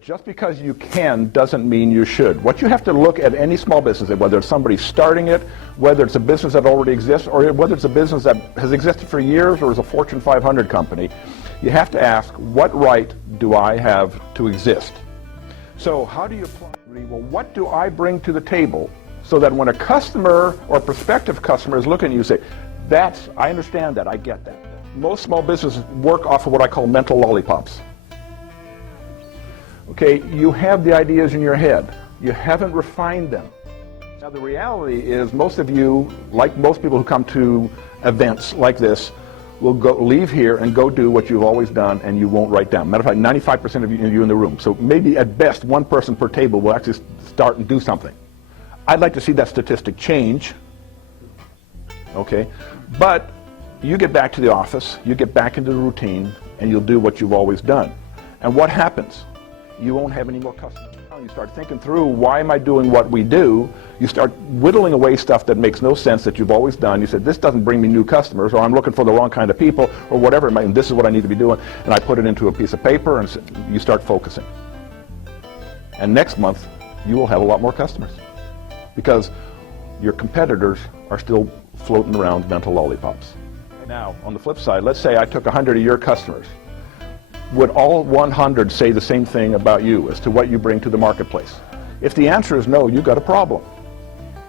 Just because you can doesn't mean you should. What you have to look at any small business, whether it's somebody starting it, whether it's a business that already exists, or whether it's a business that has existed for years or is a Fortune 500 company, you have to ask, what right do I have to exist? So how do you apply? Well, what do I bring to the table so that when a customer or prospective customer is looking at you, say, I understand that, I get that. Most small businesses work off of what I call mental lollipops. Okay, you have the ideas in your head. You haven't refined them. Now the reality is most of you, like most people who come to events like this, will leave here and go do what you've always done and you won't write down. Matter of fact, 95% of you in the room. So maybe at best one person per table will actually start and do something. I'd like to see that statistic change. Okay, but you get back to the office, you get back into the routine, and you'll do what you've always done. And what happens? You won't have any more customers. You start thinking through, why am I doing what we do? You start whittling away stuff that makes no sense that you've always done. You said, this doesn't bring me new customers, or I'm looking for the wrong kind of people, or whatever, and this is what I need to be doing. And I put it into a piece of paper, and you start focusing. And next month, you will have a lot more customers, because your competitors are still floating around mental lollipops. Now, on the flip side, let's say I took 100 of your customers. Would all 100 say the same thing about you as to what you bring to the marketplace? If the answer is no, you've got a problem,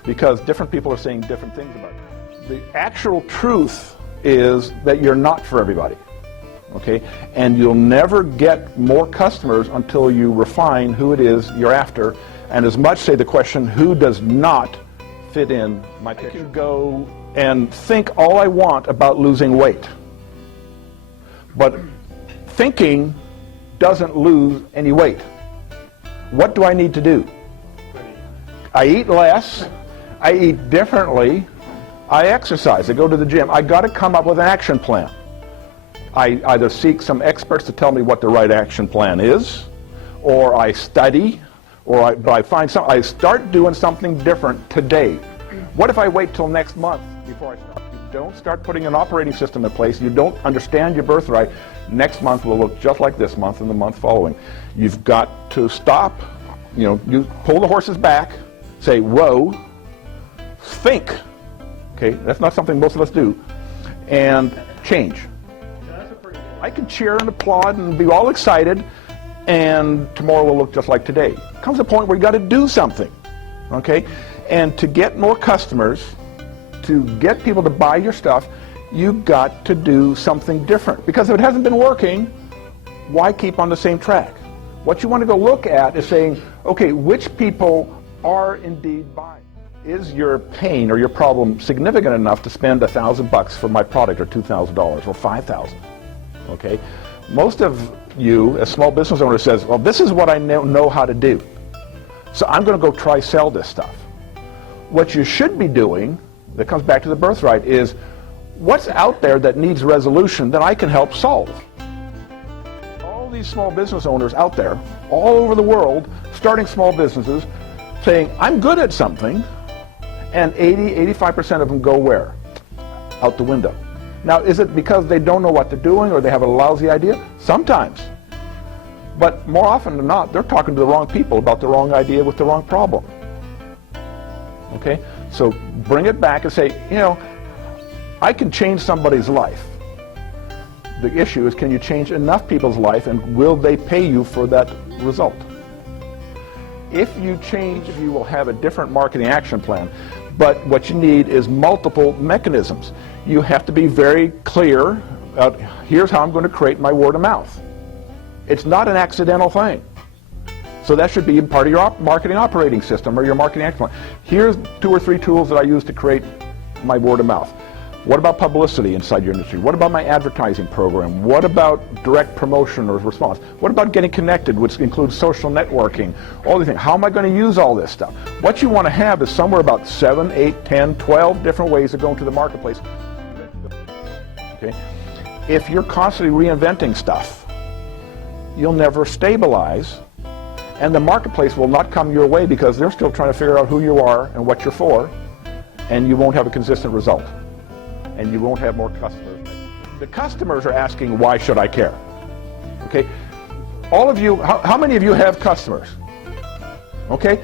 because different people are saying different things about you. The actual truth is that you're not for everybody, okay? And you'll never get more customers until you refine who it is you're after, and as much say the question, who does not fit in my picture? I can go and think all I want about losing weight, but thinking doesn't lose any weight. What do I need to do? I eat less, I eat differently, I exercise, I go to the gym. I got to come up with an action plan. I either seek some experts to tell me what the right action plan is, or I study, or I I start doing something different today. What if I wait till next month before I start? You don't start putting an operating system in place, you don't understand your birthright. Next month will look just like this month and the month following. You've got to stop, you pull the horses back, say, whoa, think. Okay, that's not something most of us do. And change. I can cheer and applaud and be all excited, and tomorrow will look just like today. Comes a point where you got to do something, okay? And to get more customers, to get people to buy your stuff, you've got to do something different. Because if it hasn't been working, why keep on the same track? What you want to go look at is saying, okay, which people are indeed buying? Is your pain or your problem significant enough to spend $1,000 for my product, or $2,000, or $5,000? Okay? Most of you, as small business owners, says, well, this is what I know how to do, so I'm going to go try sell this stuff. What you should be doing, that comes back to the birthright, is what's out there that needs resolution that I can help solve? All these small business owners out there, all over the world, starting small businesses, saying, I'm good at something, and 85% of them go where? Out the window. Now, is it because they don't know what they're doing, or they have a lousy idea? Sometimes. But more often than not, they're talking to the wrong people about the wrong idea with the wrong problem. Okay? So bring it back and say, I can change somebody's life. The issue is, can you change enough people's life, and will they pay you for that result? If you change, you will have a different marketing action plan. But what you need is multiple mechanisms. You have to be very clear about, here's how I'm going to create my word of mouth. It's not an accidental thing. So that should be part of your marketing operating system, or your marketing action plan. Here's 2 or 3 tools that I use to create my word of mouth. What about publicity inside your industry? What about my advertising program? What about direct promotion or response? What about getting connected, which includes social networking? All these things. How am I going to use all this stuff? What you want to have is somewhere about 7, 8, 10, 12 different ways of going to the marketplace. Okay? If you're constantly reinventing stuff, you'll never stabilize, and the marketplace will not come your way, because they're still trying to figure out who you are and what you're for, and you won't have a consistent result. And you won't have more customers. The customers are asking, why should I care? Okay? all of you, how many of you have customers? Okay,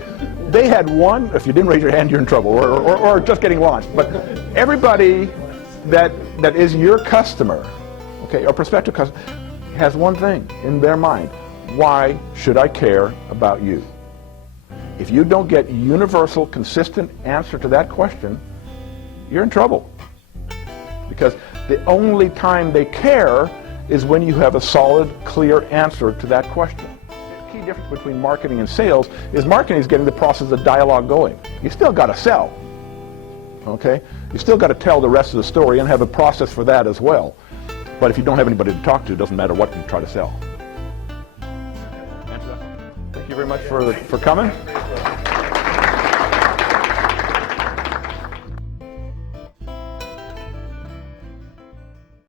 they had one. If you didn't raise your hand, you're in trouble, or just getting launched. But everybody that is your customer, okay, or prospective customer, has one thing in their mind: why should I care about you? If you don't get universal, consistent answer to that question, you're in trouble. Because the only time they care is when you have a solid, clear answer to that question. The key difference between marketing and sales is marketing is getting the process of dialogue going. You still got to sell, okay? You still got to tell the rest of the story and have a process for that as well. But if you don't have anybody to talk to, it doesn't matter what you try to sell. Thank you very much for coming.